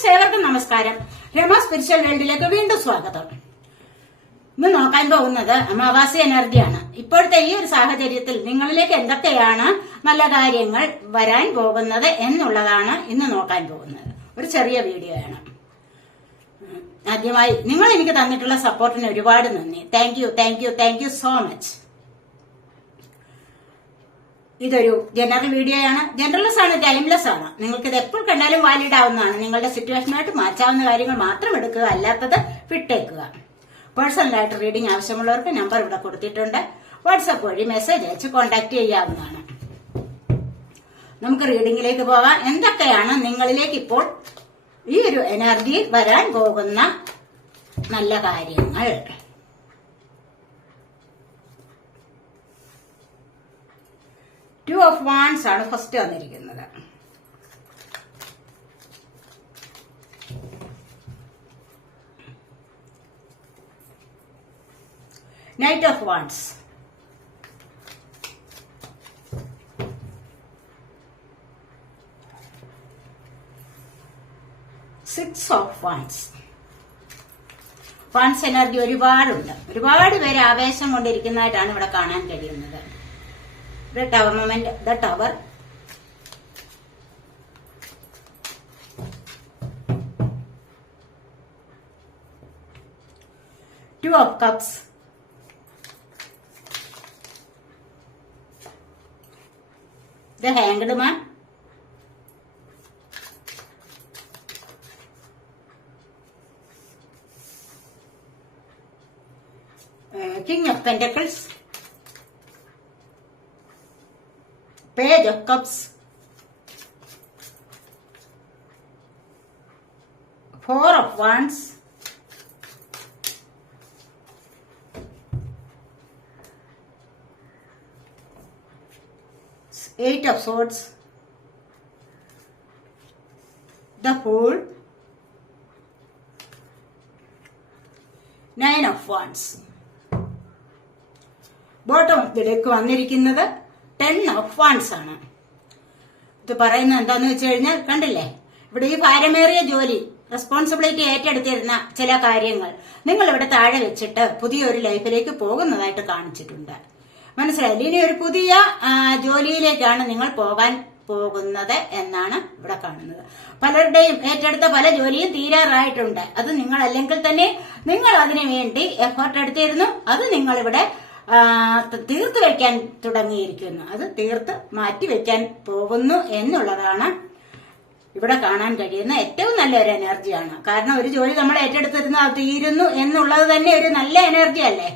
Friends ഏവർക്കും നമസ്കാരം. Rama spiritual വേൾഡിലേക്ക് വീണ്ടും സ്വാഗതം. ഇന്ന് നോക്കാൻ പോകുന്നത് അമാവാസി എനർജിയാണ് ഇപ്പോഴത്തെ ഈ ഒരു സാഹചര്യത്തിൽ നിങ്ങളിലേക്ക് എന്തൊക്കെയാണ് നല്ല കാര്യങ്ങൾ വരാൻ പോകുന്നത് എന്നുള്ളതാണ് ഇന്ന് നോക്കാൻ പോകുന്നത്. ഒരു ചെറിയ വീഡിയോ ആണ്. ആദ്യമായി നിങ്ങൾ എനിക്ക് തന്നിട്ടുള്ള സപ്പോർട്ടിന് ഒരുപാട് നന്ദി. Thank you thank you thank you so much ഇതൊരു ജനറൽ വീഡിയോ ആണ്. ജനറൽസ് ആണ് ടൈംലെസ് ആണ്. നിങ്ങൾക്ക് ഇത് എപ്പോൾ കണ്ടാലും വാലിഡ് ആവുന്നതാണ്. നിങ്ങളുടെ സിറ്റുവേഷനായിട്ട് മാറ്റാവുന്ന കാര്യങ്ങൾ മാത്രം എടുക്കുക അല്ലാത്തത് വിട്ടേക്കുക. പേഴ്സണലായിട്ട് റീഡിംഗ് ആവശ്യമുള്ളവർക്ക് നമ്പർ ഇവിടെ കൊടുത്തിട്ടുണ്ട്. വാട്സപ്പ് വഴി മെസ്സേജ് അയച്ച് കോൺടാക്ട് ചെയ്യാവുന്നതാണ്. നമുക്ക് റീഡിംഗിലേക്ക് പോവാം. എന്തൊക്കെയാണ് നിങ്ങളിലേക്ക് ഇപ്പോൾ ഈ ഒരു എനർജി വരാൻ പോകുന്ന നല്ല കാര്യങ്ങൾ ടു ഓഫ് വാൻസ് ആണ് ഫസ്റ്റ് വന്നിരിക്കുന്നത്. Knight of wands six of wands wands energy ഒരുപാടുണ്ട്. ഒരുപാട് പേര് ആവേശം കൊണ്ടിരിക്കുന്നതായിട്ടാണ് ഇവിടെ കാണാൻ കഴിയുന്നത്. Tower moment the tower two of cups the hanged man Uh, king of pentacles Page of Cups. Four of Wands. Eight of Swords. The Fool. Nine of Wands. Bottom of the deck വന്നിരിക്കുന്നത് ten of wands ആണ്. ഇത് പറയുന്നത് എന്താന്ന് വെച്ച് കഴിഞ്ഞാൽ കണ്ടില്ലേ? ഇവിടെ ഈ ഭാരമേറിയ ജോലി റെസ്പോൺസിബിലിറ്റി ഏറ്റെടുത്തിരുന്ന ചില കാര്യങ്ങൾ നിങ്ങൾ ഇവിടെ താഴെ വെച്ചിട്ട് പുതിയൊരു ലൈഫിലേക്ക് പോകുന്നതായിട്ട് കാണിച്ചിട്ടുണ്ട്. മനസ്സിലായി? ഇനി ഒരു പുതിയ ജോലിയിലേക്കാണ് നിങ്ങൾ പോകാൻ പോകുന്നത് എന്നാണ് ഇവിടെ കാണുന്നത്. പലരുടെയും ഏറ്റെടുത്ത പല ജോലിയും തീരാറായിട്ടുണ്ട്. അത് നിങ്ങൾ അല്ലെങ്കിൽ തന്നെ നിങ്ങൾ അതിനു വേണ്ടി എഫേർട്ട് എടുത്തിരുന്നു. അത് നിങ്ങൾ ഇവിടെ തീർത്ത് വെക്കാൻ തുടങ്ങിയിരിക്കുന്നു. അത് തീർത്ത് മാറ്റി വെക്കാൻ പോകുന്നു എന്നുള്ളതാണ് ഇവിടെ കാണാൻ കഴിയുന്ന ഏറ്റവും നല്ല ഒരു എനർജിയാണ്. കാരണം ഒരു ജോലി നമ്മൾ ഏറ്റെടുത്തിരുന്ന തീരുന്നു എന്നുള്ളത് തന്നെ ഒരു നല്ല എനർജി അല്ലേ?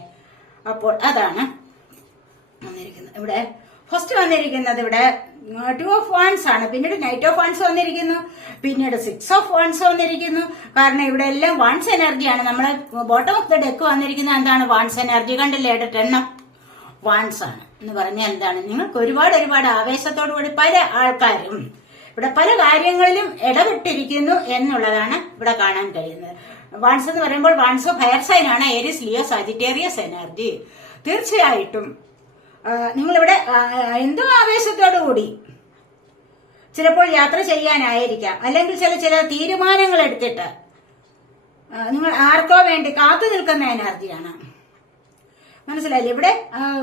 അപ്പോൾ അതാണ് വന്നിരിക്കുന്നത്. ഇവിടെ ഫസ്റ്റ് വന്നിരിക്കുന്നത് ഇവിടെ ടു ഓഫ് വൺസ് ആണ്. പിന്നീട് നൈറ്റ് ഓഫ് വൺസ് വന്നിരിക്കുന്നു. പിന്നീട് സിക്സ് ഓഫ് വൺസ് വന്നിരിക്കുന്നു. കാരണം ഇവിടെ എല്ലാം വൺസ് എനർജിയാണ് നമ്മളെ ബോട്ടം ഓഫ് ദ ഡെക്ക് വന്നിരിക്കുന്നത് എന്താണ്? വൺസ് എനർജി കണ്ടില്ലേ? ഇവിടെ ടെണ്ണം വാൻസ് ആണ്. എന്ന് പറഞ്ഞാൽ എന്താണ്? നിങ്ങൾക്ക് ഒരുപാട് ഒരുപാട് ആവേശത്തോടു കൂടി പല ആൾക്കാരും ഇവിടെ പല കാര്യങ്ങളിലും ഇടപെട്ടിരിക്കുന്നു എന്നുള്ളതാണ് ഇവിടെ കാണാൻ കഴിയുന്നത്. വാൻസ് എന്ന് പറയുമ്പോൾ വാൻസ് ഓഫ് ഹയർ സൈൻ ആണ്. ഏരിയസ് ലിയോ സജിറ്റേറിയസ് എനർജി തീർച്ചയായിട്ടും നിങ്ങളിവിടെ എന്തോ ആവേശത്തോടു കൂടി. ചിലപ്പോൾ യാത്ര ചെയ്യാനായിരിക്കാം. അല്ലെങ്കിൽ ചില ചില തീരുമാനങ്ങൾ എടുത്തിട്ട് നിങ്ങൾ ആർക്കോ വേണ്ടി കാത്തു നിൽക്കുന്ന എനർജിയാണ് മനസ്സിലായില്ലേ? ഇവിടെ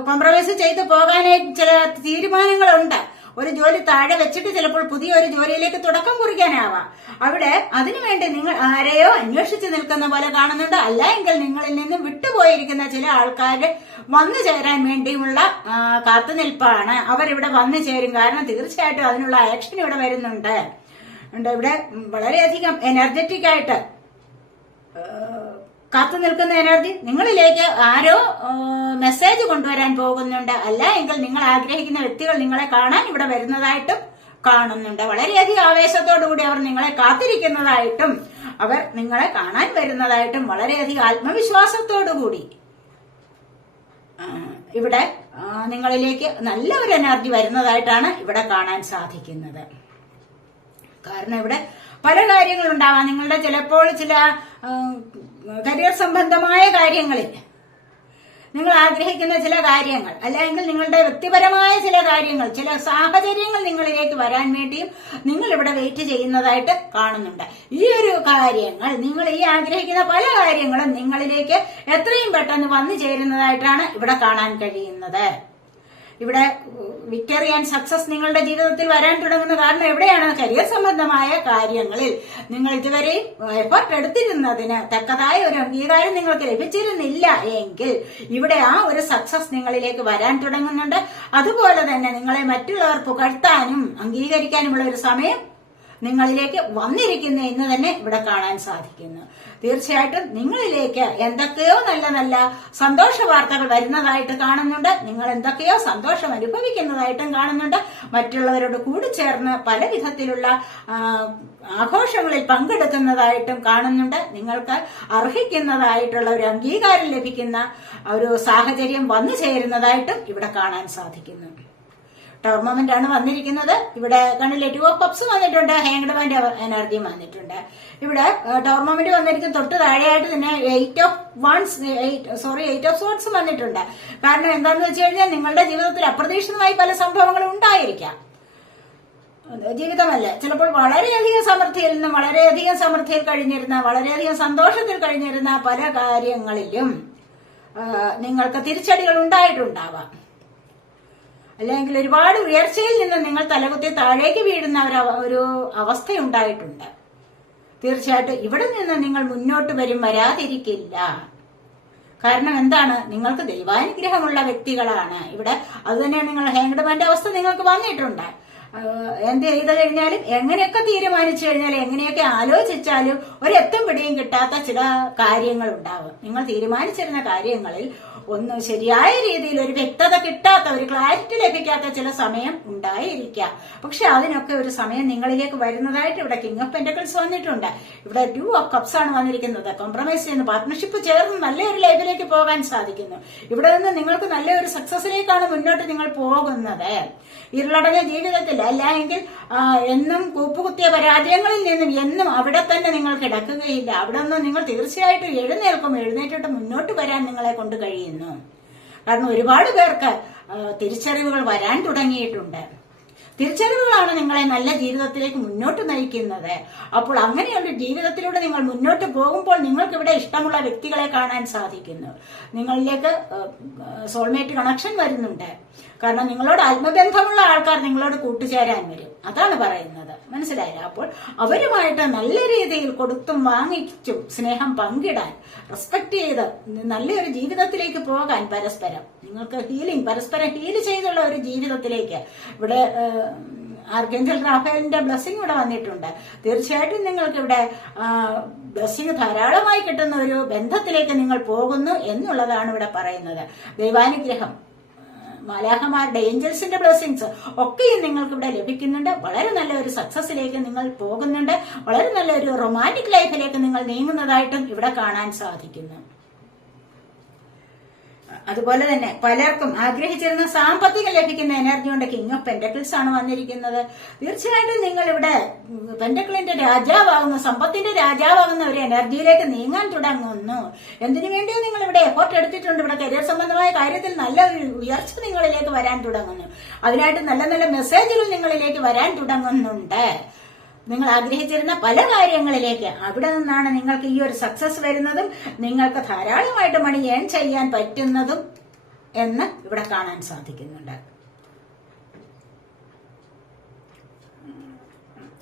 കോംപ്രമൈസ് ചെയ്ത് പോകാനായി ചില തീരുമാനങ്ങളുണ്ട്. ഒരു ജോലി താഴെ വെച്ചിട്ട് ചിലപ്പോൾ പുതിയ ഒരു ജോലിയിലേക്ക് തുടക്കം കുറിക്കാനാവാം. അവിടെ അതിനുവേണ്ടി നിങ്ങൾ ആരെയോ അന്വേഷിച്ച് നിൽക്കുന്ന പോലെ കാണുന്നുണ്ട്. അല്ല എങ്കിൽ നിങ്ങളിൽ നിന്ന് വിട്ടുപോയിരിക്കുന്ന ചില ആൾക്കാർ വന്നു ചേരാൻ വേണ്ടിയുള്ള കാത്തുനിൽപ്പാണ്. അവരിവിടെ വന്നു ചേരും. കാരണം തീർച്ചയായിട്ടും അതിനുള്ള ആക്ഷൻ ഇവിടെ വരുന്നുണ്ട്. ഉണ്ട്. ഇവിടെ വളരെയധികം എനർജറ്റിക് ആയിട്ട് കാത്തു നിൽക്കുന്ന എനർജി നിങ്ങളിലേക്ക് ആരോ മെസ്സേജ് കൊണ്ടുവരാൻ പോകുന്നുണ്ട്. അല്ല എങ്കിൽ നിങ്ങൾ ആഗ്രഹിക്കുന്ന വ്യക്തികൾ നിങ്ങളെ കാണാൻ ഇവിടെ വരുന്നതായിട്ടും കാണുന്നുണ്ട്. വളരെയധികം ആവേശത്തോടു കൂടി അവർ നിങ്ങളെ കാത്തിരിക്കുന്നതായിട്ടും അവർ നിങ്ങളെ കാണാൻ വരുന്നതായിട്ടും വളരെയധികം ആത്മവിശ്വാസത്തോടു കൂടി ഇവിടെ നിങ്ങളിലേക്ക് നല്ല ഒരു എനർജി വരുന്നതായിട്ടാണ് ഇവിടെ കാണാൻ സാധിക്കുന്നത്. കാരണം ഇവിടെ പല കാര്യങ്ങളുണ്ടാവാം. നിങ്ങളുടെ ചിലപ്പോൾ ചില കരിയർ സംബന്ധമായ കാര്യങ്ങളിൽ നിങ്ങൾ ആഗ്രഹിക്കുന്ന ചില കാര്യങ്ങൾ അല്ലെങ്കിൽ നിങ്ങളുടെ വ്യക്തിപരമായ ചില കാര്യങ്ങൾ ചില സാഹചര്യങ്ങൾ നിങ്ങളിലേക്ക് വരാൻ വേണ്ടിയും നിങ്ങൾ ഇവിടെ വെയിറ്റ് ചെയ്യുന്നതായിട്ട് കാണുന്നുണ്ട്. ഈ ഒരു കാര്യങ്ങൾ നിങ്ങൾ ഈ ആഗ്രഹിക്കുന്ന പല കാര്യങ്ങളും നിങ്ങളിലേക്ക് എത്രയും പെട്ടെന്ന് വന്നു ചേരുന്നതായിട്ടാണ് ഇവിടെ കാണാൻ കഴിയുന്നത്. ഇവിടെ വിക്ടറി സക്സസ് നിങ്ങളുടെ ജീവിതത്തിൽ വരാൻ തുടങ്ങുന്ന കാരണം എവിടെയാണ്? കരിയർ സംബന്ധമായ കാര്യങ്ങളിൽ. നിങ്ങൾ ഇതുവരെ എഫർട്ട് എടുത്തിരുന്നതിന് തക്കതായ ഒരു അംഗീകാരം നിങ്ങൾക്ക് ലഭിച്ചിരുന്നില്ല എങ്കിൽ ഇവിടെ ആ ഒരു സക്സസ് നിങ്ങളിലേക്ക് വരാൻ തുടങ്ങുന്നുണ്ട്. അതുപോലെ തന്നെ നിങ്ങളെ മറ്റുള്ളവർ പുകഴ്ത്താനും അംഗീകരിക്കാനുമുള്ള ഒരു സമയം നിങ്ങളിലേക്ക് വന്നിരിക്കുന്ന എന്ന് തന്നെ ഇവിടെ കാണാൻ സാധിക്കുന്നു. തീർച്ചയായിട്ടും നിങ്ങളിലേക്ക് എന്തൊക്കെയോ നല്ല നല്ല സന്തോഷ വാർത്തകൾ വരുന്നതായിട്ട് കാണുന്നുണ്ട്. നിങ്ങൾ എന്തൊക്കെയോ സന്തോഷം അനുഭവിക്കുന്നതായിട്ടും കാണുന്നുണ്ട്. മറ്റുള്ളവരോട് കൂടി ചേർന്ന് പല വിധത്തിലുള്ള ആഘോഷങ്ങളിൽ പങ്കെടുക്കുന്നതായിട്ടും കാണുന്നുണ്ട്. നിങ്ങൾക്ക് അർഹിക്കുന്നതായിട്ടുള്ള ഒരു അംഗീകാരം ലഭിക്കുന്ന ഒരു സാഹചര്യം വന്നു ചേരുന്നതായിട്ടും ഇവിടെ കാണാൻ സാധിക്കുന്നു. ടോർണമെന്റ് ആണ് വന്നിരിക്കുന്നത്. ഇവിടെ കണ്ണിലെ ടു ഓഫ് കപ്സ് വന്നിട്ടുണ്ട്. ഹാങ്ഡ് ബാൻഡ് എനർജിയും വന്നിട്ടുണ്ട്. ഇവിടെ ടോർണമെന്റ് വന്നിരിക്കുന്ന തൊട്ട് താഴെയായിട്ട് തന്നെ eight of wands sorry eight of സോൺസും വന്നിട്ടുണ്ട്. കാരണം എന്താണെന്ന് വെച്ച് കഴിഞ്ഞാൽ നിങ്ങളുടെ ജീവിതത്തിൽ അപ്രതീക്ഷിതമായി പല സംഭവങ്ങളും ഉണ്ടായിരിക്കാം. ജീവിതമല്ല. ചിലപ്പോൾ വളരെയധികം സമൃദ്ധിയിൽ നിന്നും വളരെയധികം സമൃദ്ധിയിൽ കഴിഞ്ഞിരുന്ന വളരെയധികം സന്തോഷത്തിൽ കഴിഞ്ഞിരുന്ന പല കാര്യങ്ങളിലും നിങ്ങൾക്ക് തിരിച്ചടികൾ ഉണ്ടായിട്ടുണ്ടാവാം. അല്ലെങ്കിൽ ഒരുപാട് ഉയർച്ചയിൽ നിന്ന് നിങ്ങൾ തലകുത്തി താഴേക്ക് വീഴുന്ന ഒരു അവസ്ഥ ഉണ്ടായിട്ടുണ്ട് തീർച്ചയായിട്ടും ഇവിടെ നിന്ന് നിങ്ങൾ മുന്നോട്ട് വരും വരാതിരിക്കില്ല. കാരണം എന്താണ്? നിങ്ങൾക്ക് ദൈവാനുഗ്രഹമുള്ള വ്യക്തികളാണ്. ഇവിടെ അത് തന്നെയാണ് നിങ്ങൾ ഹാങ്ഡ്മാന്റെ അവസ്ഥ നിങ്ങൾക്ക് വന്നിട്ടുണ്ട് എന്ത് ചെയ്ത് കഴിഞ്ഞാലും എങ്ങനെയൊക്കെ തീരുമാനിച്ചു കഴിഞ്ഞാലും എങ്ങനെയൊക്കെ ആലോചിച്ചാലും ഒരെത്തും പിടിയും കിട്ടാത്ത ചില കാര്യങ്ങൾ ഉണ്ടാവും. നിങ്ങൾ തീരുമാനിച്ചിരുന്ന കാര്യങ്ങളിൽ ഒന്ന് ശരിയായ രീതിയിൽ ഒരു വ്യക്തത കിട്ടാത്ത ഒരു ക്ലാരിറ്റി ലഭിക്കാത്ത ചില സമയം ഉണ്ടായിരിക്കാം. പക്ഷെ അതിനൊക്കെ ഒരു സമയം നിങ്ങളിലേക്ക് വരുന്നതായിട്ട് ഇവിടെ കിങ് ഓഫ് പെന്റക്കിൾസ് വന്നിട്ടുണ്ട്. ഇവിടെ ടു ഓഫ് കപ്സ് ആണ് വന്നിരിക്കുന്നത്. കോംപ്രമൈസ് ചെയ്യുന്ന. പാർട്ട്ണർഷിപ്പ് ചേർന്ന് നല്ലൊരു ലൈഫിലേക്ക് പോകാൻ സാധിക്കുന്നു. ഇവിടെ നിന്ന് നിങ്ങൾക്ക് നല്ലൊരു സക്സസിലേക്കാണ് മുന്നോട്ട് നിങ്ങൾ പോകുന്നത്. ഇരുളടഞ്ഞ ജീവിതത്തിൽ അല്ലെങ്കിൽ എന്നും കൂപ്പുകുത്തിയ പരാജയങ്ങളിൽ നിന്നും എന്നും അവിടെ തന്നെ നിങ്ങൾ കിടക്കുകയില്ല. അവിടെ നിന്ന് നിങ്ങൾ തീർച്ചയായിട്ടും എഴുന്നേൽക്കും. എഴുന്നേറ്റിട്ട് മുന്നോട്ട് വരാൻ നിങ്ങളെ കൊണ്ട് കഴിയുന്നു. കാരണം ഒരുപാട് പേർക്ക് തിരിച്ചറിവുകൾ വരാൻ തുടങ്ങിയിട്ടുണ്ട്. തിരിച്ചറിവുകളാണ് നിങ്ങളെ നല്ല ജീവിതത്തിലേക്ക് മുന്നോട്ട് നയിക്കുന്നത്. അപ്പോൾ അങ്ങനെയുള്ള ജീവിതത്തിലൂടെ നിങ്ങൾ മുന്നോട്ട് പോകുമ്പോൾ നിങ്ങൾക്ക് ഇവിടെ ഇഷ്ടമുള്ള വ്യക്തികളെ കാണാൻ സാധിക്കുന്നു. നിങ്ങളിലേക്ക് സോൾമേറ്റ് കണക്ഷൻ വരുന്നുണ്ട്. കാരണം നിങ്ങളോട് ആത്മബന്ധമുള്ള ആൾക്കാർ നിങ്ങളോട് കൂട്ടുചേരാൻ വരും. അതാണ് പറയുന്നത്. മനസ്സിലായില്ല? അപ്പോൾ അവരുമായിട്ട് നല്ല രീതിയിൽ കൊടുത്തും വാങ്ങിച്ചും സ്നേഹം പങ്കിടാൻ റെസ്പെക്ട് ചെയ്ത് നല്ലൊരു ജീവിതത്തിലേക്ക് പോകാൻ പരസ്പരം നിങ്ങൾക്ക് ഹീലിംഗ് പരസ്പരം ഹീൽ ചെയ്തുള്ള ഒരു ജീവിതത്തിലേക്ക് ഇവിടെ ആർക്കേഞ്ചൽ റാഫേലിന്റെ ബ്ലെസ്സിങ് ഇവിടെ വന്നിട്ടുണ്ട്. തീർച്ചയായിട്ടും നിങ്ങൾക്ക് ഇവിടെ ബ്ലെസ്സിങ് ധാരാളമായി കിട്ടുന്ന ഒരു ബന്ധത്തിലേക്ക് നിങ്ങൾ പോകുന്നു എന്നുള്ളതാണ് ഇവിടെ പറയുന്നത്. ദൈവാനുഗ്രഹം. മാലാഹമാരുടെ ഏഞ്ചൽസിന്റെ ബ്ലെസ്സിങ്സ് ഒക്കെയും നിങ്ങൾക്ക് ഇവിടെ ലഭിക്കുന്നുണ്ട്. വളരെ നല്ല ഒരു സക്സസിലേക്ക് നിങ്ങൾ പോകുന്നുണ്ട്. വളരെ നല്ലൊരു റൊമാന്റിക് ലൈഫിലേക്ക് നിങ്ങൾ നീങ്ങുന്നതായിട്ടും ഇവിടെ കാണാൻ സാധിക്കുന്നു. അതുപോലെ തന്നെ പലർക്കും ആഗ്രഹിച്ചിരുന്ന സാമ്പത്തികം ലഭിക്കുന്ന എനർജി കൊണ്ട് കിങ് ഓഫ് പെന്റക്കിൾസ് ആണ് വന്നിരിക്കുന്നത്. തീർച്ചയായിട്ടും നിങ്ങൾ ഇവിടെ പെന്റക്കിളിന്റെ രാജാവാകുന്ന സമ്പത്തിന്റെ രാജാവാകുന്ന ഒരു എനർജിയിലേക്ക് നീങ്ങാൻ തുടങ്ങുന്നു. എന്തിനു വേണ്ടിയോ നിങ്ങൾ ഇവിടെ എഫോർട്ട് എടുത്തിട്ടുണ്ട്? ഇവിടെ കരിയർ സംബന്ധമായ കാര്യത്തിൽ നല്ല ഉയർച്ച നിങ്ങളിലേക്ക് വരാൻ തുടങ്ങുന്നു. അതിനായിട്ട് നല്ല നല്ല മെസ്സേജുകൾ നിങ്ങളിലേക്ക് വരാൻ തുടങ്ങുന്നുണ്ട്. നിങ്ങൾ ആഗ്രഹിച്ചിരുന്ന പല കാര്യങ്ങളിലേക്ക് അവിടെ നിന്നാണ് നിങ്ങൾക്ക് ഈ ഒരു സക്സസ് വരുന്നതും നിങ്ങൾക്ക് ധാരാളമായിട്ട് മണി ഏൺ ചെയ്യാൻ പറ്റുന്നതും എന്ന് ഇവിടെ കാണാൻ സാധിക്കുന്നുണ്ട്.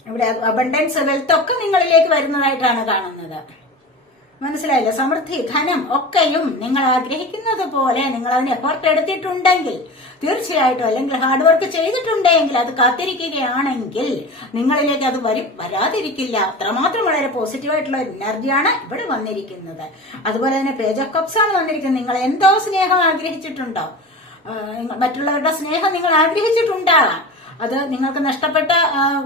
ഇവിടെ അബണ്ടൻസ് വെൽത്ത് ഒക്കെ നിങ്ങളിലേക്ക് വരുന്നതായിട്ടാണ് കാണുന്നത്. മനസ്സിലായില്ല? സമൃദ്ധി ധനം ഒക്കെയും നിങ്ങൾ ആഗ്രഹിക്കുന്നത് പോലെ നിങ്ങൾ അതിന് എഫർട്ട് എടുത്തിട്ടുണ്ടെങ്കിൽ തീർച്ചയായിട്ടും അല്ലെങ്കിൽ ഹാർഡ് വർക്ക് ചെയ്തിട്ടുണ്ടെങ്കിൽ അത് കാത്തിരിക്കുകയാണെങ്കിൽ നിങ്ങളിലേക്ക് അത് വരും വരാതിരിക്കില്ല. അത്രമാത്രം വളരെ പോസിറ്റീവായിട്ടുള്ള എനർജിയാണ് ഇവിടെ വന്നിരിക്കുന്നത്. അതുപോലെ തന്നെ പേജ് ഓഫ് കപ്സ് ആണ് വന്നിരിക്കുന്നത്. നിങ്ങൾ എന്തോ സ്നേഹം ആഗ്രഹിച്ചിട്ടുണ്ടോ? മറ്റുള്ളവരുടെ സ്നേഹം നിങ്ങൾ ആഗ്രഹിച്ചിട്ടുണ്ടാകാം അത് നിങ്ങൾക്ക് നഷ്ടപ്പെട്ട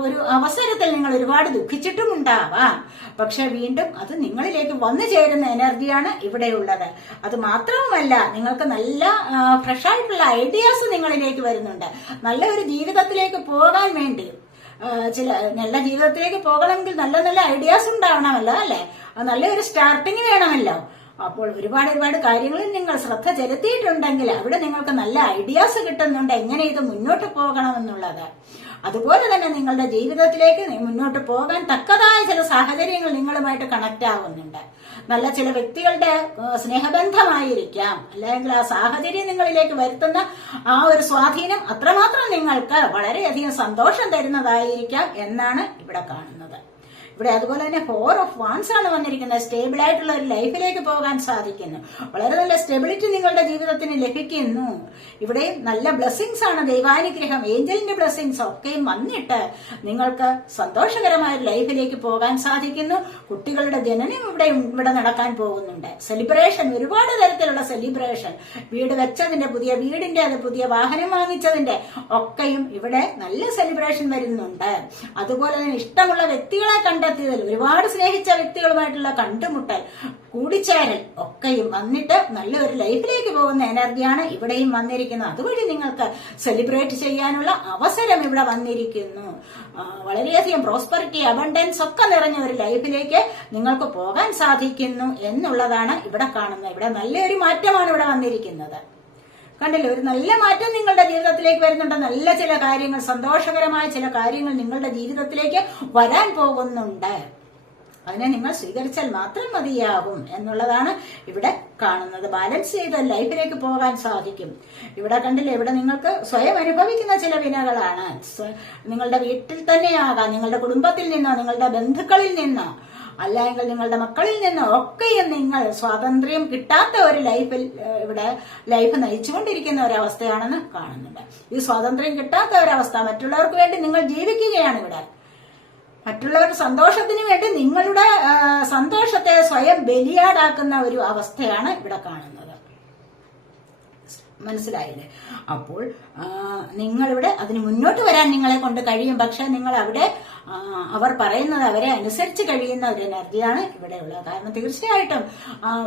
ഒരു അവസരത്തിൽ നിങ്ങൾ ഒരുപാട് ദുഃഖിച്ചിട്ടും ഉണ്ടാവാം പക്ഷെ വീണ്ടും അത് നിങ്ങളിലേക്ക് വന്നു ചേരുന്ന എനർജിയാണ് ഇവിടെയുള്ളത് അത് മാത്രവുമല്ല നിങ്ങൾക്ക് നല്ല ഫ്രഷായിട്ടുള്ള ഐഡിയാസ് നിങ്ങളിലേക്ക് വരുന്നുണ്ട്. നല്ല ഒരു ജീവിതത്തിലേക്ക് പോകാൻ വേണ്ടി. ചില നല്ല ജീവിതത്തിലേക്ക് പോകണമെങ്കിൽ നല്ല നല്ല ഐഡിയാസ് ഉണ്ടാവണമല്ലോ അല്ലെ? നല്ലൊരു സ്റ്റാർട്ടിങ് വേണമല്ലോ. അപ്പോൾ ഒരുപാട് ഒരുപാട് കാര്യങ്ങളിൽ നിങ്ങൾ ശ്രദ്ധ ചെലുത്തിയിട്ടുണ്ടെങ്കിൽ അവിടെ നിങ്ങൾക്ക് നല്ല ഐഡിയാസ് കിട്ടുന്നുണ്ട്. എങ്ങനെ ഇത് മുന്നോട്ട് പോകണമെന്നുള്ളത്. അതുപോലെ തന്നെ നിങ്ങളുടെ ജീവിതത്തിലേക്ക് മുന്നോട്ട് പോകാൻ തക്കതായ ചില സാഹചര്യങ്ങൾ നിങ്ങളുമായിട്ട് കണക്ട് ആവുന്നുണ്ട്. നല്ല ചില വ്യക്തികളുടെ സ്നേഹബന്ധമായിരിക്കാം. അല്ലെങ്കിൽ ആ സാഹചര്യം നിങ്ങളിലേക്ക് വരുത്തുന്ന ആ ഒരു സ്വാധീനം അത്രമാത്രം നിങ്ങൾക്ക് വളരെയധികം സന്തോഷം തരുന്നതായിരിക്കാം എന്നാണ് ഇവിടെ കാണുന്നത്. ഇവിടെ അതുപോലെ തന്നെ ഫോർ ഓഫ് വൺസ് ആണ് വന്നിരിക്കുന്നത്. സ്റ്റേബിൾ ആയിട്ടുള്ള ഒരു ലൈഫിലേക്ക് പോകാൻ സാധിക്കുന്നു. വളരെ നല്ല സ്റ്റെബിലിറ്റി നിങ്ങളുടെ ജീവിതത്തിന് ലഭിക്കുന്നു. ഇവിടെ നല്ല ബ്ലെസ്സിങ്സ് ആണ് ദൈവാനുഗ്രഹം. ഏഞ്ചലിന്റെ ബ്ലെസ്സിങ്സ് ഒക്കെയും വന്നിട്ട് നിങ്ങൾക്ക് സന്തോഷകരമായ ഒരു ലൈഫിലേക്ക് പോകാൻ സാധിക്കുന്നു. കുട്ടികളുടെ ജനനം ഇവിടെ ഇവിടെ നടക്കാൻ പോകുന്നുണ്ട്. സെലിബ്രേഷൻ ഒരുപാട് തരത്തിലുള്ള സെലിബ്രേഷൻ വീട് വെച്ചതിന്റെ പുതിയ വീടിന്റെ അത് പുതിയ വാഹനം വാങ്ങിച്ചതിന്റെ ഒക്കെയും ഇവിടെ നല്ല സെലിബ്രേഷൻ വരുന്നുണ്ട്. അതുപോലെ തന്നെ ഇഷ്ടമുള്ള വ്യക്തികളെ കണ്ടെത്തിയതിൽ ഒരുപാട് സ്നേഹിച്ച വ്യക്തികളുമായിട്ടുള്ള കണ്ടുമുട്ടൽ കൂടിച്ചേരൽ ഒക്കെയും വന്നിട്ട് നല്ലൊരു ലൈഫിലേക്ക് പോകുന്ന എനർജിയാണ് ഇവിടെയും വന്നിരിക്കുന്നത്. അതുവഴി നിങ്ങൾക്ക് സെലിബ്രേറ്റ് ചെയ്യാനുള്ള അവസരം ഇവിടെ വന്നിരിക്കുന്നു. വളരെയധികം പ്രോസ്പെറിറ്റി അബണ്ടൻസ് ഒക്കെ നിറഞ്ഞ ഒരു ലൈഫിലേക്ക് നിങ്ങൾക്ക് പോകാൻ സാധിക്കുന്നു എന്നുള്ളതാണ് ഇവിടെ കാണുന്നത്. ഇവിടെ നല്ലൊരു മാറ്റമാണ് ഇവിടെ വന്നിരിക്കുന്നത്. കണ്ടില്ലേ? ഒരു നല്ല മാറ്റം നിങ്ങളുടെ ജീവിതത്തിലേക്ക് വരുന്നുണ്ട്. നല്ല ചില കാര്യങ്ങൾ സന്തോഷകരമായ ചില കാര്യങ്ങൾ നിങ്ങളുടെ ജീവിതത്തിലേക്ക് വരാൻ പോകുന്നുണ്ട്. അതിനെ നിങ്ങൾ സ്വീകരിച്ചാൽ മാത്രം മതിയാകും എന്നുള്ളതാണ് ഇവിടെ കാണുന്നത്. ബാലൻസ് ചെയ്ത ലൈഫിലേക്ക് പോകാൻ സാധിക്കും. ഇവിടെ കണ്ടില്ലേ? ഇവിടെ നിങ്ങൾക്ക് സ്വയം അനുഭവിക്കുന്ന ചില വിനകളാണ്. നിങ്ങളുടെ വീട്ടിൽ തന്നെയാകാം. നിങ്ങളുടെ കുടുംബത്തിൽ നിന്നോ നിങ്ങളുടെ ബന്ധുക്കളിൽ നിന്നോ അല്ലെങ്കിൽ നിങ്ങളുടെ മക്കളിൽ നിന്ന് ഒക്കെയും നിങ്ങൾ സ്വാതന്ത്ര്യം കിട്ടാത്ത ഒരു ലൈഫിൽ ഇവിടെ ലൈഫ് നയിച്ചുകൊണ്ടിരിക്കുന്ന ഒരവസ്ഥയാണെന്ന് കാണുന്നുണ്ട്. ഈ സ്വാതന്ത്ര്യം കിട്ടാത്ത ഒരവസ്ഥ മറ്റുള്ളവർക്ക് വേണ്ടി നിങ്ങൾ ജീവിക്കുകയാണ് ഇവിടെ. മറ്റുള്ളവരുടെ സന്തോഷത്തിന് വേണ്ടി നിങ്ങളുടെ സന്തോഷത്തെ സ്വയം ബലിയാടാക്കുന്ന ഒരു അവസ്ഥയാണ് ഇവിടെ കാണുന്നത്. മനസ്സിലായില്ലേ? അപ്പോൾ നിങ്ങളിവിടെ അതിന് മുന്നോട്ട് വരാൻ നിങ്ങളെ കൊണ്ട് കഴിയും. പക്ഷെ നിങ്ങൾ അവിടെ അവർ പറയുന്നത് അവരെ അനുസരിച്ച് കഴിയുന്ന ഒരു എനർജിയാണ് ഇവിടെ ഉള്ളത്. കാരണം തീർച്ചയായിട്ടും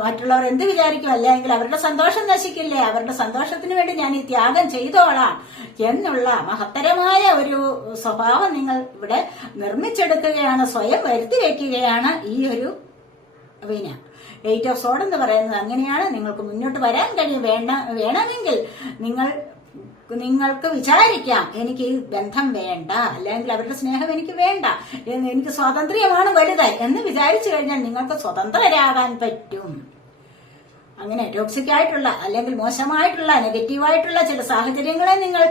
മറ്റുള്ളവർ എന്ത് വിചാരിക്കും? അല്ലെങ്കിൽ അവരുടെ സന്തോഷം നശിക്കില്ലേ? അവരുടെ സന്തോഷത്തിന് വേണ്ടി ഞാൻ ഈ ത്യാഗം ചെയ്തോളാം എന്നുള്ള മഹത്തരമായ ഒരു സ്വഭാവം നിങ്ങൾ ഇവിടെ നിർമ്മിച്ചെടുക്കുകയാണ് സ്വയം വരുത്തി വയ്ക്കുകയാണ് ഈ ഒരു വിന എയ്റ്റ് ഓഫ് സോഡ് എന്ന് പറയുന്നത് അങ്ങനെയാണ്. നിങ്ങൾക്ക് മുന്നോട്ട് വരാൻ കഴിയും. വേണ്ട വേണമെങ്കിൽ നിങ്ങൾ നിങ്ങൾക്ക് വിചാരിക്കാം എനിക്ക് ഈ ബന്ധം വേണ്ട അല്ലെങ്കിൽ അവരുടെ സ്നേഹം എനിക്ക് വേണ്ട എനിക്ക് സ്വാതന്ത്ര്യമാണ് വലുത് എന്ന് വിചാരിച്ചു കഴിഞ്ഞാൽ നിങ്ങൾക്ക് സ്വതന്ത്രരാകാൻ പറ്റും. അങ്ങനെ ടോക്സിക് ആയിട്ടുള്ള അല്ലെങ്കിൽ മോശമായിട്ടുള്ള നെഗറ്റീവായിട്ടുള്ള ചില സാഹചര്യങ്ങളെ നിങ്ങൾ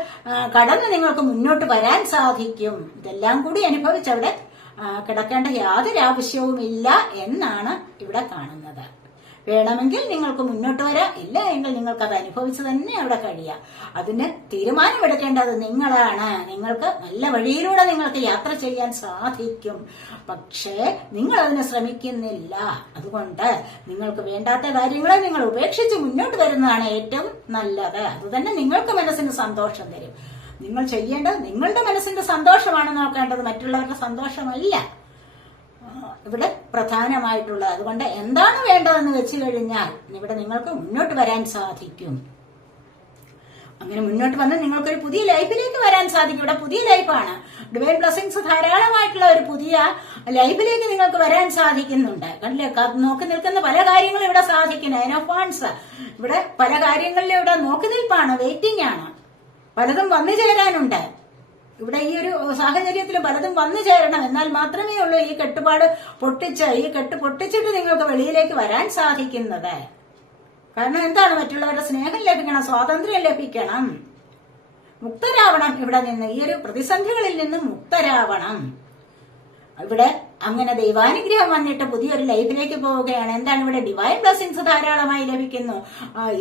കടന്ന് നിങ്ങൾക്ക് മുന്നോട്ട് വരാൻ സാധിക്കും. ഇതെല്ലാം കൂടി അനുഭവിച്ചവിടെ കിടക്കേണ്ട യാതൊരു ആവശ്യവുമില്ല എന്നാണ് ഇവിടെ കാണുന്നത്. വേണമെങ്കിൽ നിങ്ങൾക്ക് മുന്നോട്ട് വരാം. ഇല്ല എങ്കിൽ നിങ്ങൾക്ക് അത് അനുഭവിച്ച് തന്നെ അവിടെ കഴിയാം. അതിന് തീരുമാനമെടുക്കേണ്ടത് നിങ്ങളാണ്. നിങ്ങൾക്ക് നല്ല വഴിയിലൂടെ നിങ്ങൾക്ക് യാത്ര ചെയ്യാൻ സാധിക്കും. പക്ഷേ നിങ്ങൾ അതിന് ശ്രമിക്കുന്നില്ല. അതുകൊണ്ട് നിങ്ങൾക്ക് വേണ്ടാത്ത കാര്യങ്ങളെ നിങ്ങൾ ഉപേക്ഷിച്ച് മുന്നോട്ട് വരുന്നതാണ് ഏറ്റവും നല്ലത്. അതുതന്നെ നിങ്ങൾക്ക് മനസ്സിന് സന്തോഷം തരും. നിങ്ങൾ ചെയ്യേണ്ടത് നിങ്ങളുടെ മനസ്സിന്റെ സന്തോഷമാണ് നോക്കേണ്ടത് മറ്റുള്ളവരുടെ സന്തോഷമല്ല. ഇവിടെ പ്രധാനമായിട്ടുള്ളത് അതുകൊണ്ട് എന്താണ് വേണ്ടതെന്ന് വെച്ച് കഴിഞ്ഞാൽ ഇവിടെ നിങ്ങൾക്ക് മുന്നോട്ട് വരാൻ സാധിക്കും. അങ്ങനെ മുന്നോട്ട് വന്ന് നിങ്ങൾക്കൊരു പുതിയ ലൈഫിലേക്ക് വരാൻ സാധിക്കും. ഇവിടെ പുതിയ ലൈഫാണ്. ഡിവൈൻ ബ്ലസ്സിങ്സ് ധാരാളമായിട്ടുള്ള ഒരു പുതിയ ലൈഫിലേക്ക് നിങ്ങൾക്ക് വരാൻ സാധിക്കുന്നുണ്ട്. കണ്ടില്ലേ? നോക്കി നിൽക്കുന്ന പല കാര്യങ്ങളും ഇവിടെ സാധിക്കുന്നു എനോഫോൺസ് ഇവിടെ പല കാര്യങ്ങളിലും ഇവിടെ നോക്കി നിൽപ്പാണ്. വെയിറ്റിംഗ് ആണ്. പലതും വന്നു ചേരാനുണ്ട്. ഇവിടെ ഈ ഒരു സാഹചര്യത്തിൽ പലതും വന്നു ചേരണം. എന്നാൽ മാത്രമേ ഉള്ളൂ ഈ കെട്ടുപാട് പൊട്ടിച്ച് ഈ കെട്ട് പൊട്ടിച്ചിട്ട് നിങ്ങൾക്ക് വെളിയിലേക്ക് വരാൻ സാധിക്കുന്നത്. കാരണം എന്താണ്? മറ്റുള്ളവരുടെ സ്നേഹം ലഭിക്കണം സ്വാതന്ത്ര്യം ലഭിക്കണം. മുക്തരാവണം ഇവിടെ നിന്ന്. ഈ ഒരു പ്രതിസന്ധികളിൽ നിന്ന് മുക്തരാവണം. ഇവിടെ അങ്ങനെ ദൈവാനുഗ്രഹം വന്നിട്ട് പുതിയൊരു ലൈഫിലേക്ക് പോവുകയാണ്. എന്താണ് ഇവിടെ ഡിവൈൻ ബ്ലസ്സിങ്സ് ധാരാളമായി ലഭിക്കുന്നു?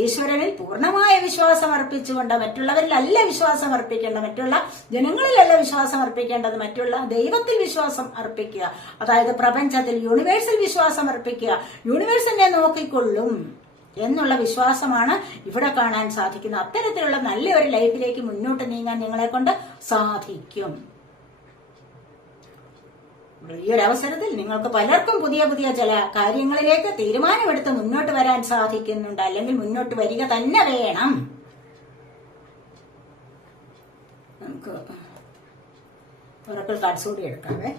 ഈശ്വരനിൽ പൂർണമായ വിശ്വാസം അർപ്പിച്ചുകൊണ്ട് മറ്റുള്ളവരിലല്ല വിശ്വാസം അർപ്പിക്കേണ്ട മറ്റുള്ള ജനങ്ങളിലല്ല വിശ്വാസം അർപ്പിക്കേണ്ടത് മറ്റുള്ള ദൈവത്തിൽ വിശ്വാസം അർപ്പിക്കുക. അതായത് പ്രപഞ്ചത്തിൽ യൂണിവേഴ്സിൽ വിശ്വാസം അർപ്പിക്കുക. യൂണിവേഴ്സിനെ നോക്കിക്കൊള്ളും എന്നുള്ള വിശ്വാസമാണ് ഇവിടെ കാണാൻ സാധിക്കുന്നത്. അത്തരത്തിലുള്ള നല്ലൊരു ലൈഫിലേക്ക് മുന്നോട്ട് നീങ്ങാൻ നിങ്ങളെ കൊണ്ട് സാധിക്കും. ഈ ഒരു അവസരത്തിൽ നിങ്ങൾക്ക് പലർക്കും പുതിയ പുതിയ ചില കാര്യങ്ങളിലേക്ക് തീരുമാനമെടുത്ത് മുന്നോട്ട് വരാൻ സാധിക്കുന്നുണ്ട്. അല്ലെങ്കിൽ മുന്നോട്ട് വരിക തന്നെ വേണം. നമുക്ക് ഒറക്കൽ കാർഡ്സ് കൂടി എടുക്കാവേ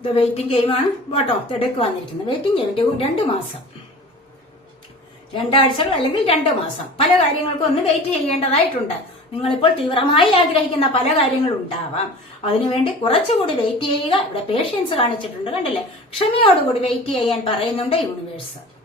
ഇത് വെയിറ്റിംഗ് ഗെയിമാണ് ബോട്ടോ തെടുക്ക് വന്നിരിക്കുന്നത്. വെയിറ്റിംഗ് ഗെയിമിന്റെ രണ്ട് മാസം. രണ്ടാഴ്ചകൾ അല്ലെങ്കിൽ രണ്ട് മാസം. പല കാര്യങ്ങൾക്കും ഒന്ന് വെയിറ്റ് ചെയ്യേണ്ടതായിട്ടുണ്ട്. നിങ്ങളിപ്പോൾ തീവ്രമായി ആഗ്രഹിക്കുന്ന പല കാര്യങ്ങളും ഉണ്ടാവാം. അതിനുവേണ്ടി കുറച്ചുകൂടി വെയിറ്റ് ചെയ്യുക. ഇവിടെ പേഷ്യൻസ് കാണിച്ചിട്ടുണ്ട് കണ്ടില്ലേ? ക്ഷമയോടുകൂടി വെയിറ്റ് ചെയ്യാൻ പറയുന്നുണ്ട് യൂണിവേഴ്സ്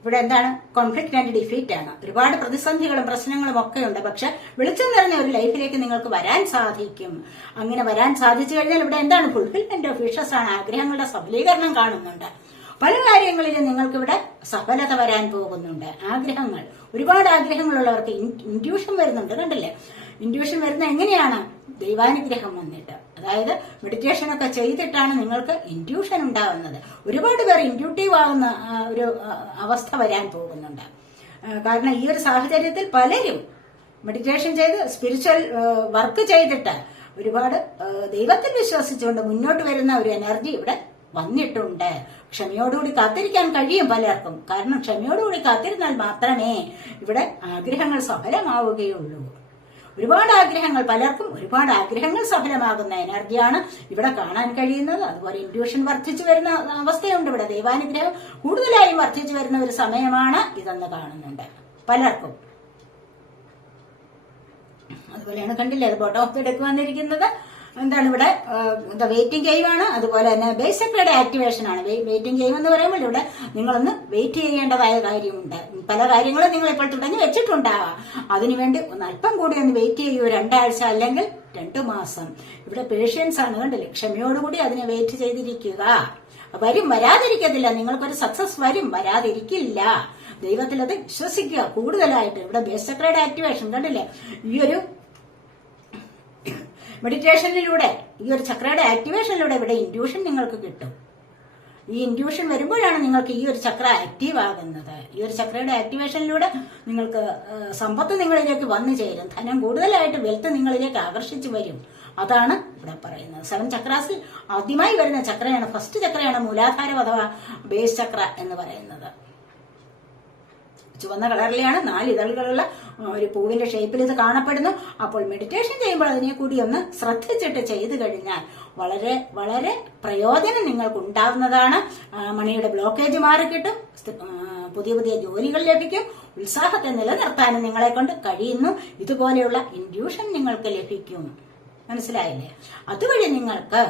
ഇവിടെ എന്താണ്? കോൺഫ്ലിക്ട് ആൻഡ് ഡിഫീറ്റ് ആണ്. ഒരുപാട് പ്രതിസന്ധികളും പ്രശ്നങ്ങളും ഒക്കെ ഉണ്ട് പക്ഷെ വെളിച്ചം നിറഞ്ഞ ഒരു ലൈഫിലേക്ക് നിങ്ങൾക്ക് വരാൻ സാധിക്കും. അങ്ങനെ വരാൻ സാധിച്ചു കഴിഞ്ഞാൽ ഇവിടെ എന്താണ്? ഫുൾഫിൽമെന്റ് ഓഫ് വിഷസ് ആണ്. ആഗ്രഹങ്ങളുടെ സഫലീകരണം കാണുന്നുണ്ട്. പല കാര്യങ്ങളിലും നിങ്ങൾക്കിവിടെ സഫലത വരാൻ പോകുന്നുണ്ട്. ആഗ്രഹങ്ങൾ. ഒരുപാട് ആഗ്രഹങ്ങളുള്ളവർക്ക് ഇൻഡ്യൂഷൻ വരുന്നുണ്ട് കണ്ടില്ലേ? ഇൻഡ്യൂഷൻ വരുന്ന എങ്ങനെയാണ്? ദൈവാനുഗ്രഹം വന്നിട്ട്. അതായത് മെഡിറ്റേഷൻ ഒക്കെ ചെയ്തിട്ടാണ് നിങ്ങൾക്ക് ഇൻഡ്യൂഷൻ ഉണ്ടാവുന്നത്. ഒരുപാട് പേർ ഇൻഡ്യൂട്ടീവ് ആവുന്ന ഒരു അവസ്ഥ വരാൻ പോകുന്നുണ്ട്. കാരണം ഈ ഒരു സാഹചര്യത്തിൽ പലരും മെഡിറ്റേഷൻ ചെയ്ത് സ്പിരിച്വൽ വർക്ക് ചെയ്തിട്ട് ഒരുപാട് ദൈവത്തിൽ വിശ്വസിച്ചുകൊണ്ട് മുന്നോട്ട് വരുന്ന ഒരു എനർജി ഇവിടെ വന്നിട്ടുണ്ട്. ക്ഷമയോടുകൂടി കാത്തിരിക്കാൻ കഴിയും പലർക്കും. കാരണം ക്ഷമയോടുകൂടി കാത്തിരുന്നാൽ മാത്രമേ ഇവിടെ ആഗ്രഹങ്ങൾ സഫലമാവുകയുള്ളൂ. ഒരുപാട് ആഗ്രഹങ്ങൾ പലർക്കും ഒരുപാട് ആഗ്രഹങ്ങൾ സഫലമാകുന്ന എനർജിയാണ് ഇവിടെ കാണാൻ കഴിയുന്നത്. അതുപോലെ ഇൻഡ്യൂഷൻ വർദ്ധിച്ചു വരുന്ന അവസ്ഥയുണ്ട് ഇവിടെ. ദൈവാനുഗ്രഹം കൂടുതലായും വർദ്ധിച്ചു വരുന്ന ഒരു സമയമാണ് ഇതെന്ന് കാണുന്നുണ്ട് പലർക്കും. അതുപോലെയാണ് കണ്ടില്ലേ അത് ബോട്ടം ഓഫ് എടുക്ക് വന്നിരിക്കുന്നത്. എന്താണ് ഇവിടെ വെയിറ്റിംഗ് ഗെയിം ആണ്. അതുപോലെ തന്നെ ബേസിക്കയുടെ ആക്ടിവേഷൻ ആണ്. വെയിറ്റിംഗ് ഗെയിം എന്ന് പറയുമ്പോൾ ഇവിടെ നിങ്ങളൊന്ന് വെയിറ്റ് ചെയ്യേണ്ടതായ കാര്യമുണ്ട്. പല കാര്യങ്ങളും നിങ്ങൾ ഇപ്പോൾ തുടങ്ങി വെച്ചിട്ടുണ്ടാവാം. അതിനുവേണ്ടി ഒന്ന് അല്പം കൂടി ഒന്ന് വെയിറ്റ് ചെയ്യൂ. രണ്ടാഴ്ച അല്ലെങ്കിൽ രണ്ടു മാസം. ഇവിടെ പേഷ്യൻസ് ആണ്. കണ്ടില്ലേ ക്ഷമയോടുകൂടി അതിനെ വെയിറ്റ് ചെയ്തിരിക്കുക. വരും വരാതിരിക്കത്തില്ല. നിങ്ങൾക്കൊരു സക്സസ് വരും വരാതിരിക്കില്ല. ദൈവത്തിൽ അത് വിശ്വസിക്കുക. കൂടുതലായിട്ട് ഇവിടെ ബേസക്രയുടെ ആക്ടിവേഷൻ കണ്ടില്ലേ? ഈ ഒരു മെഡിറ്റേഷനിലൂടെ ഈ ഒരു ചക്രയുടെ ആക്ടിവേഷനിലൂടെ ഇവിടെ ഇൻഡ്യൂഷൻ നിങ്ങൾക്ക് കിട്ടും. ഈ ഇൻഡ്യൂഷൻ വരുമ്പോഴാണ് നിങ്ങൾക്ക് ഈ ഒരു ചക്ര ആക്റ്റീവ് ആകുന്നത്. ഈ ഒരു ചക്രയുടെ ആക്ടിവേഷനിലൂടെ നിങ്ങൾക്ക് സമ്പത്ത് നിങ്ങളിലേക്ക് വന്നു ചേരും. ധനം കൂടുതലായിട്ട് വെൽത്ത് നിങ്ങളിലേക്ക് ആകർഷിച്ചു വരും. അതാണ് ഇവിടെ പറയുന്നത്. സെവൻ ചക്രാസിൽ ആദ്യമായി വരുന്ന ചക്രയാണ് ഫസ്റ്റ് ചക്രയാണ് മൂലാധാരം അഥവാ ബേസ് ചക്ര എന്ന് പറയുന്നത്. ചുവന്ന കളറിലെയാണ് നാല് ഇതളുകളുള്ള ഒരു പൂവിന്റെ ഷേപ്പിൽ ഇത് കാണപ്പെടുന്നു. അപ്പോൾ മെഡിറ്റേഷൻ ചെയ്യുമ്പോൾ അതിനെ കൂടി ഒന്ന് ശ്രദ്ധിച്ചിട്ട് ചെയ്തു കഴിഞ്ഞാൽ വളരെ വളരെ പ്രയോജനം നിങ്ങൾക്ക് ഉണ്ടാവുന്നതാണ് മണിയുടെ ബ്ലോക്കേജ് മാറിക്കിട്ടും പുതിയ പുതിയ ജോലികൾ ലഭിക്കും ഉത്സാഹത്തെ നിലനിർത്താനും നിങ്ങളെ കൊണ്ട് കഴിയുന്നു. ഇതുപോലെയുള്ള ഇൻഡ്യൂഷൻ നിങ്ങൾക്ക് ലഭിക്കും. മനസ്സിലായില്ലേ? അതുവഴി നിങ്ങൾക്ക്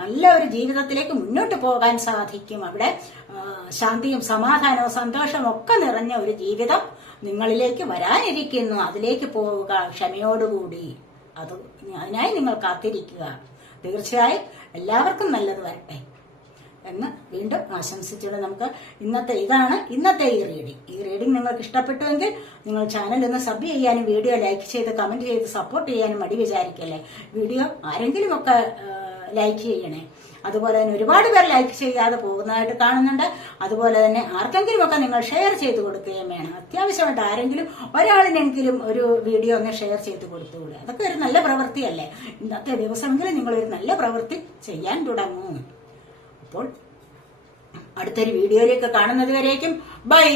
നല്ല ഒരു ജീവിതത്തിലേക്ക് മുന്നോട്ട് പോകാൻ സാധിക്കും അവിടെ. ശാന്തിയും സമാധാനവും സന്തോഷവും ഒക്കെ നിറഞ്ഞ ഒരു ജീവിതം നിങ്ങളിലേക്ക് വരാനിരിക്കുന്നു. അതിലേക്ക് പോവുക ക്ഷമയോടുകൂടി. അത് അതിനായി നിങ്ങൾ കാത്തിരിക്കുക. തീർച്ചയായും എല്ലാവർക്കും നല്ലത് വരട്ടെ എന്ന് വീണ്ടും ആശംസിച്ചുകൊണ്ട് നമുക്ക് ഇന്നത്തെ ഇതാണ് ഇന്നത്തെ ഈ റീഡിംഗ് ഈ റീഡിംഗ് നിങ്ങൾക്ക് ഇഷ്ടപ്പെട്ടുവെങ്കിൽ നിങ്ങൾ ചാനൽ ഒന്ന് സബ് ചെയ്യാനും വീഡിയോ ലൈക്ക് ചെയ്ത് കമന്റ് ചെയ്ത് സപ്പോർട്ട് ചെയ്യാനും മടി വിചാരിക്കല്ലേ? വീഡിയോ ആരെങ്കിലും ഒക്കെ ലൈക്ക് ചെയ്യണേ. അതുപോലെ തന്നെ ഒരുപാട് പേർ ലൈക്ക് ചെയ്യാതെ പോകുന്നതായിട്ട് കാണുന്നുണ്ട്. അതുപോലെ തന്നെ ആർക്കെങ്കിലും ഒക്കെ നിങ്ങൾ ഷെയർ ചെയ്ത് കൊടുക്കുകയും വേണം. അത്യാവശ്യമായിട്ട് ആരെങ്കിലും ഒരാളിനെങ്കിലും ഒരു വീഡിയോ ഒന്ന് ഷെയർ ചെയ്ത് കൊടുത്തുകൂടെ. അതൊക്കെ ഒരു നല്ല പ്രവൃത്തിയല്ലേ? ഇന്നത്തെ ദിവസമെങ്കിലും നിങ്ങൾ ഒരു നല്ല പ്രവൃത്തി ചെയ്യാൻ തുടങ്ങൂ. അപ്പോൾ അടുത്തൊരു വീഡിയോയിലേക്ക് കാണുന്നത് വരേക്കും. ബൈ